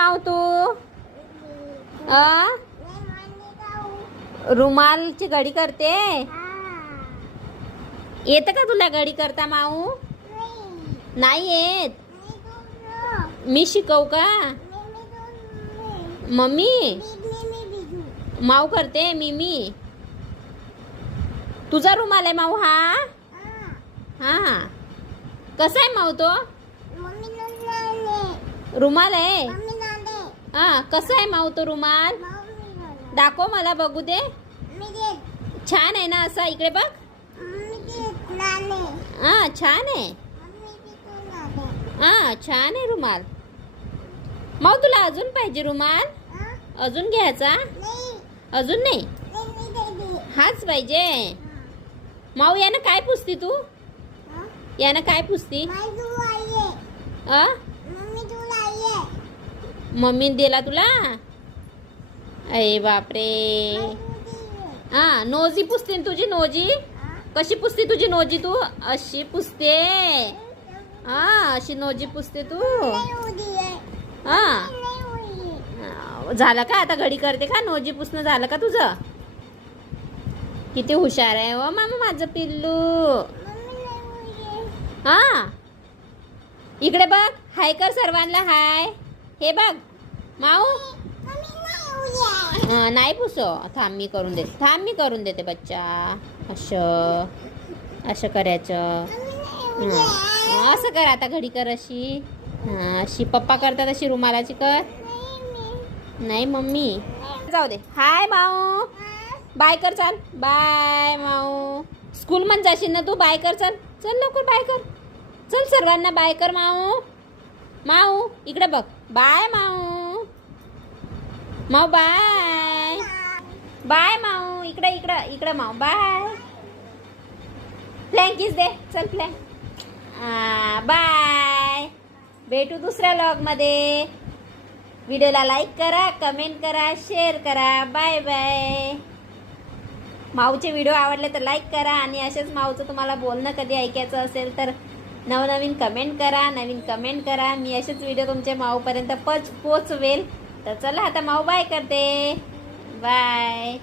माऊ तू? रुमालची घडी करते. येतं का तुला घडी करता माऊ? नाही येत. मी शिकवू का? मम्मी माऊ करते. मी तुझा रुमाल आहे माऊ हा? हा. कसा आहे माऊ तो? रुमाल आहे. हा कसा आहे माऊ तो रुमाल? दाखव मला बघू दे. छान आहे ना असा? इकडे बघ. हा छान आहे. हा छान आहे रुमाल. माऊ तुला अजून पाहिजे रुमाल? अजून घ्यायचा? अजून नाही. हाच पाहिजे. माऊ यानं काय पुसती तू? यानं काय पुसती? मम्मी दिला तुला? अरे बापरे. हा नोजी पुसते तुझी. नोजी कशी पुसते तुझी नोजी तू? अशी पुसते. हा अशी नोजी पुसते तू. हा झालं का? आता घडी करते का? नोजी पुसणं झालं का तुझं? किती हुशार आहे हो मामा माझं पिल्लू. हा इकडे बघ. हाय कर सर्वांना. हाय. हे बघ माऊ. नाही पुसो. थांब मी करून देते. थांब मी करून देते बच्चा. असं करायचं. असं कर. आता घडी कर अशी. अशी पप्पा करतात अशी रुमालाची कर. नाही मम्मी. जाऊ दे. हाय माऊ. बाय कर. चाल बाय माऊ. स्कूल मध्ये जाशील ना तू? बाय कर. चल चल लवकर बाय कर. चल सर्वांना बाय कर माऊ. माऊ इकडे बघ. बाय माऊ. माऊ बाय. बाय माऊ. इकडे माऊ बाय. फ्लॅंक किस दे. चल फ्लॅंक. बाय. भेटू दुसऱ्या व्लॉग मध्ये. व्हिडिओला लाईक करा, कमेंट करा, शेअर करा. Bye bye. माऊचे व्हिडिओ आवडले तर लाईक करा आणि असेच माऊचं तुम्हाला बोलणं कधी ऐकायचं असेल तर नवनवीन कमेंट करा. मी असेच व्हिडिओ तुमच्या माऊपर्यंत पोचवेल. तर चला आता माऊ बाय करते. बाय.